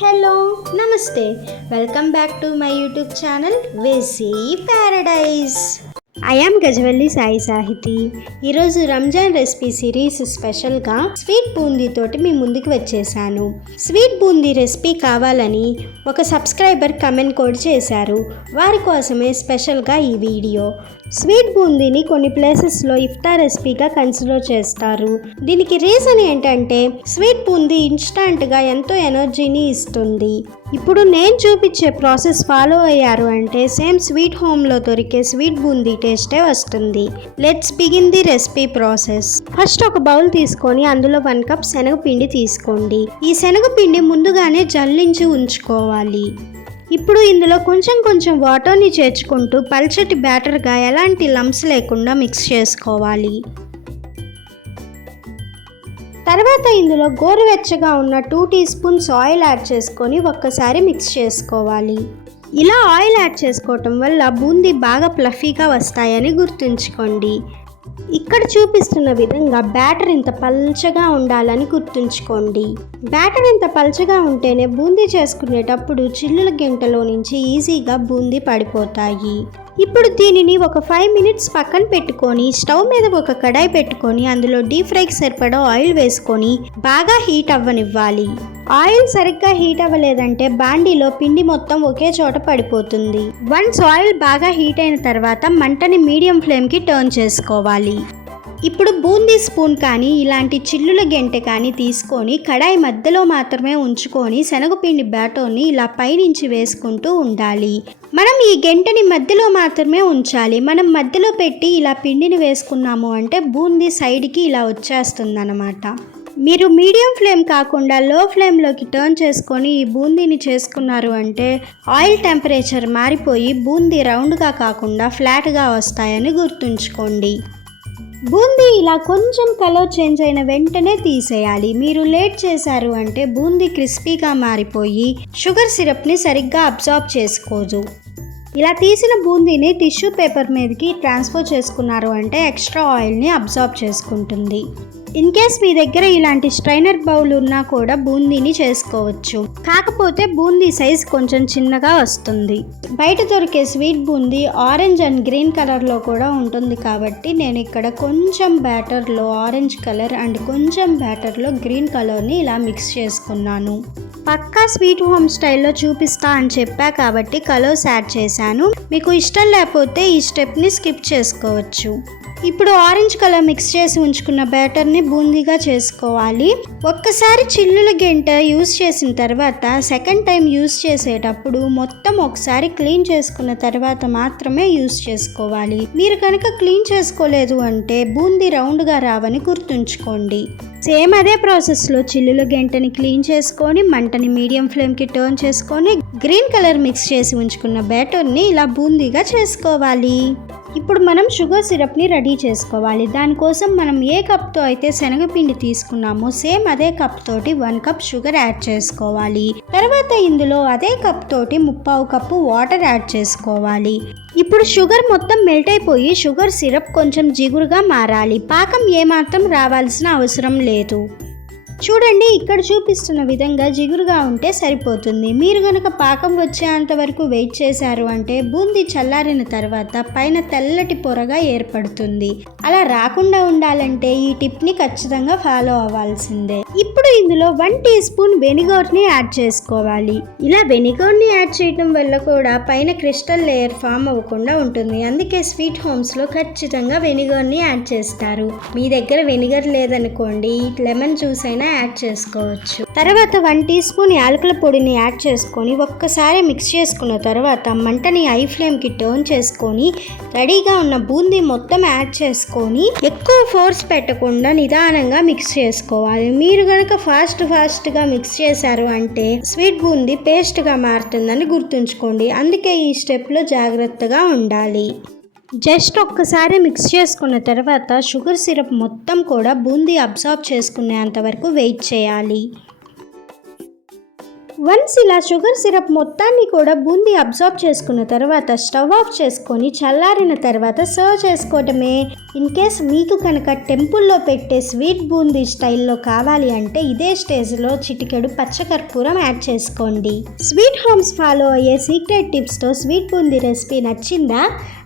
Hello namaste welcome back to my YouTube channel వేసీ Paradise. I am Gajavalli Sai Sahiti. ఈరోజు Ramzan recipe series స్పెషల్గా sweet boondi తోటి మీ ముందుకు వచ్చేసాను. స్వీట్ బూందీ రెసిపీ కావాలని ఒక సబ్స్క్రైబర్ కమెంట్ కూడా చేశారు. వారి కోసమే స్పెషల్గా ఈ వీడియో. స్వీట్ బూందీని కొన్ని ప్లేసెస్లో ఇఫ్తార్ రెసిపీగా కన్సిడర్ చేస్తారు. దీనికి రీజన్ ఏంటంటే స్వీట్ బూందీ ఇన్స్టాంట్గా ఎంతో ఎనర్జీని ఇస్తుంది. ఇప్పుడు నేను చూపించే ప్రాసెస్ ఫాలో అయ్యారు అంటే సేమ్ స్వీట్ హోమ్లో దొరికే స్వీట్ బూందీ టేస్టే వస్తుంది. Let's begin the recipe process. First ఒక బౌల్ తీసుకొని అందులో 1 కప్ శనగపిండి తీసుకోండి. ఈ శనగపిండి ముందుగానే జల్లించి ఉంచుకోవాలి. ఇప్పుడు ఇందులో కొంచెం వాటర్ని చేర్చుకుంటూ పల్చటి బ్యాటర్గా ఎలాంటి లంప్స్ లేకుండా మిక్స్ చేసుకోవాలి. తర్వాత ఇందులో గోరువెచ్చగా ఉన్న 2 టీ స్పూన్స్ ఆయిల్ యాడ్ చేసుకొని ఒక్కసారి మిక్స్ చేసుకోవాలి. ఇలా ఆయిల్ యాడ్ చేసుకోవటం వల్ల బూందీ బాగా ప్లఫీగా వస్తాయని గుర్తుంచుకోండి. ఇక్కడ చూపిస్తున్న విధంగా బ్యాటర్ ఇంత పల్చగా ఉండాలని గుర్తుంచుకోండి. బ్యాటర్ ఇంత పల్చగా ఉంటేనే బూందీ చేసుకునేటప్పుడు చిల్లుల గంటలో నుంచి ఈజీగా బూందీ పడిపోతాయి. ఇప్పుడు దీనిని ఒక 5 మినిట్స్ పక్కన పెట్టుకొని స్టవ్ మీద ఒక కడాయి పెట్టుకొని అందులో డీప్ ఫ్రైకి సరిపడా ఆయిల్ వేసుకొని బాగా హీట్ అవ్వనివ్వాలి. ఆయిల్ సరిగ్గా హీట్ అవ్వలేదంటే బాండీలో పిండి మొత్తం ఒకే చోట పడిపోతుంది. వన్స్ ఆయిల్ బాగా హీట్ అయిన తర్వాత మంటని మీడియం ఫ్లేమ్కి టర్న్ చేసుకోవాలి. ఇప్పుడు బూందీ స్పూన్ కానీ ఇలాంటి చిల్లుల గెంటె కానీ తీసుకొని కడాయి మధ్యలో మాత్రమే ఉంచుకొని శనగపిండి బ్యాటర్ని ఇలా పైనుంచి వేసుకుంటూ ఉండాలి. మనం ఈ గెంటని మధ్యలో మాత్రమే ఉంచాలి. మనం మధ్యలో పెట్టి ఇలా పిండిని వేసుకున్నాము అంటే బూందీ సైడ్కి ఇలా వచ్చేస్తుంది అన్నమాట. మీరు మీడియం ఫ్లేమ్ కాకుండా లో ఫ్లేమ్లోకి టర్న్ చేసుకొని ఈ బూందీని చేసుకున్నారు అంటే ఆయిల్ టెంపరేచర్ మారిపోయి బూందీ రౌండ్గా కాకుండా ఫ్లాట్గా వస్తాయని గుర్తుంచుకోండి. బూందీ ఇలా కొంచెం కలర్ చేంజ్ అయిన వెంటనే తీసేయాలి. మీరు లేట్ చేశారు అంటే బూందీ క్రిస్పీగా మారిపోయి షుగర్ సిరప్ని సరిగ్గా అబ్జార్బ్ చేసుకోదు. ఇలా తీసిన బూందీని టిష్యూ పేపర్ మీదకి ట్రాన్స్ఫర్ చేసుకున్నారు అంటే ఎక్స్ట్రా ఆయిల్ని అబ్జార్బ్ చేసుకుంటుంది. ఇన్ కేస్ మీ దగ్గర ఇలాంటి స్ట్రైనర్ బౌల్ ఉన్నా కూడా బూందీని చేసుకోవచ్చు. కాకపోతే బూందీ సైజ్ కొంచెం చిన్నగా వస్తుంది. బయట దొరికే sweet boondi orange and green కలర్లో కూడా ఉంటుంది కాబట్టి నేను ఇక్కడ కొంచెం బ్యాటర్లో ఆరెంజ్ కలర్ అండ్ కొంచెం బ్యాటర్లో గ్రీన్ కలర్ని ఇలా మిక్స్ చేసుకున్నాను. పక్కా స్వీట్ హోమ్ స్టైల్లో చూపిస్తా అని చెప్పా కాబట్టి కలర్స్ యాడ్ చేశాను. మీకు ఇష్టం లేకపోతే ఈ స్టెప్ని స్కిప్ చేసుకోవచ్చు. ఇప్పుడు ఆరెంజ్ కలర్ మిక్స్ చేసి ఉంచుకున్న బ్యాటర్ని బూందీగా చేసుకోవాలి. ఒక్కసారి చిల్లుల గెంట యూజ్ చేసిన తర్వాత సెకండ్ టైం యూజ్ చేసేటప్పుడు మొత్తం ఒకసారి క్లీన్ చేసుకున్న తర్వాత మాత్రమే యూజ్ చేసుకోవాలి. మీరు కనుక క్లీన్ చేసుకోలేదు అంటే బూందీ రౌండ్గా రావని గుర్తుంచుకోండి. సేమ్ అదే ప్రాసెస్లో చిల్లుల గెంటని క్లీన్ చేసుకొని మంటని మీడియం ఫ్లేమ్కి టర్న్ చేసుకొని గ్రీన్ కలర్ మిక్స్ చేసి ఉంచుకున్న బ్యాటర్ని ఇలా బూందీగా చేసుకోవాలి. ఇప్పుడు మనం షుగర్ సిరప్ని రెడీ చేసుకోవాలి. దానికోసం మనం ఏ కప్తో అయితే శనగపిండి తీసుకున్నామో సేమ్ అదే కప్ తోటి 1 కప్ షుగర్ యాడ్ చేసుకోవాలి. తర్వాత ఇందులో అదే కప్ తోటి 1/2 కప్పు వాటర్ యాడ్ చేసుకోవాలి. ఇప్పుడు షుగర్ మొత్తం మెల్ట్ అయిపోయి షుగర్ సిరప్ కొంచెం జిగురుగా మారాలి. పాకం ఏమాత్రం రావాల్సిన అవసరం లేదు. చూడండి, ఇక్కడ చూపిస్తున్న విధంగా జిగురుగా ఉంటే సరిపోతుంది. మీరు కనుక పాకం వచ్చేంత వరకు వెయిట్ చేశారు అంటే బూందీ చల్లారిన తర్వాత పైన తెల్లటి పొరగా ఏర్పడుతుంది. అలా రాకుండా ఉండాలంటే ఈ టిప్ని ఖచ్చితంగా ఫాలో అవ్వాల్సిందే. ఇప్పుడు ఇందులో 1 టీ స్పూన్ వెనిగర్ని యాడ్ చేసుకోవాలి. ఇలా వెనిగర్ని యాడ్ చేయడం వల్ల కూడా పైన క్రిస్టల్ లేయర్ ఫామ్ అవ్వకుండా ఉంటుంది. అందుకే స్వీట్ హోమ్స్లో ఖచ్చితంగా వెనిగర్ని యాడ్ చేస్తారు. మీ దగ్గర వెనిగర్ లేదనుకోండి, లెమన్ జ్యూస్ అయినా యాడ్ చేసుకోవచ్చు. తర్వాత 1 టీ స్పూన్ యాలకుల పొడిని యాడ్ చేసుకొని ఒక్కసారి మిక్స్ చేసుకున్న తర్వాత మంటని హై ఫ్లేమ్కి టర్న్ చేసుకొని రెడీగా ఉన్న బూందీ మొత్తం యాడ్ చేసుకొని ఎక్కువ ఫోర్స్ పెట్టకుండా నిదానంగా మిక్స్ చేసుకోవాలి. మీరు కనుక ఫాస్ట్గా మిక్స్ చేశారు అంటే స్వీట్ బూందీ పేస్ట్గా మారుతుందని గుర్తుంచుకోండి. అందుకే ఈ స్టెప్లో జాగ్రత్తగా ఉండాలి. జస్ట్ ఒక్కసారి మిక్స్ చేసుకున్న తర్వాత షుగర్ సిరప్ మొత్తం కూడా బూందీ అబ్జార్బ్ చేసుకునేంత వరకు వెయిట్ చేయాలి. వన్స్ ఇలా షుగర్ సిరప్ మొత్తాన్ని కూడా బూందీ అబ్జర్వ్ చేసుకున్న తర్వాత స్టవ్ ఆఫ్ చేసుకొని చల్లారిన తర్వాత సర్వ్ చేసుకోవటమే. ఇన్ కేస్ మీకు కనుక టెంపుల్లో పెట్టే స్వీట్ బూందీ స్టైల్లో కావాలి అంటే ఇదే స్టేజ్లో చిటికెడు పచ్చకర్పూరం యాడ్ చేసుకోండి. స్వీట్ హోమ్స్ ఫాలో అయ్యే సీక్రెట్ టిప్స్తో స్వీట్ బూందీ రెసిపీ నచ్చిందా?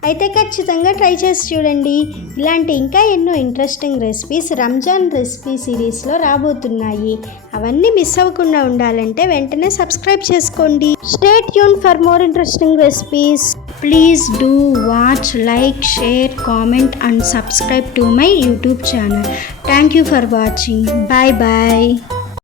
అయితే ఖచ్చితంగా ట్రై చేసి చూడండి. ఇలాంటి ఇంకా ఎన్నో ఇంట్రెస్టింగ్ రెసిపీస్ రంజాన్ రెసిపీ సిరీస్లో రాబోతున్నాయి. అవన్నీ మిస్ అవ్వకుండా ఉండాలంటే వెంటనే సబ్స్క్రైబ్ చేసుకోండి. Stay tune for more interesting recipes. Please do watch, like, share, comment and subscribe to my YouTube channel. Thank you for watching. Bye bye.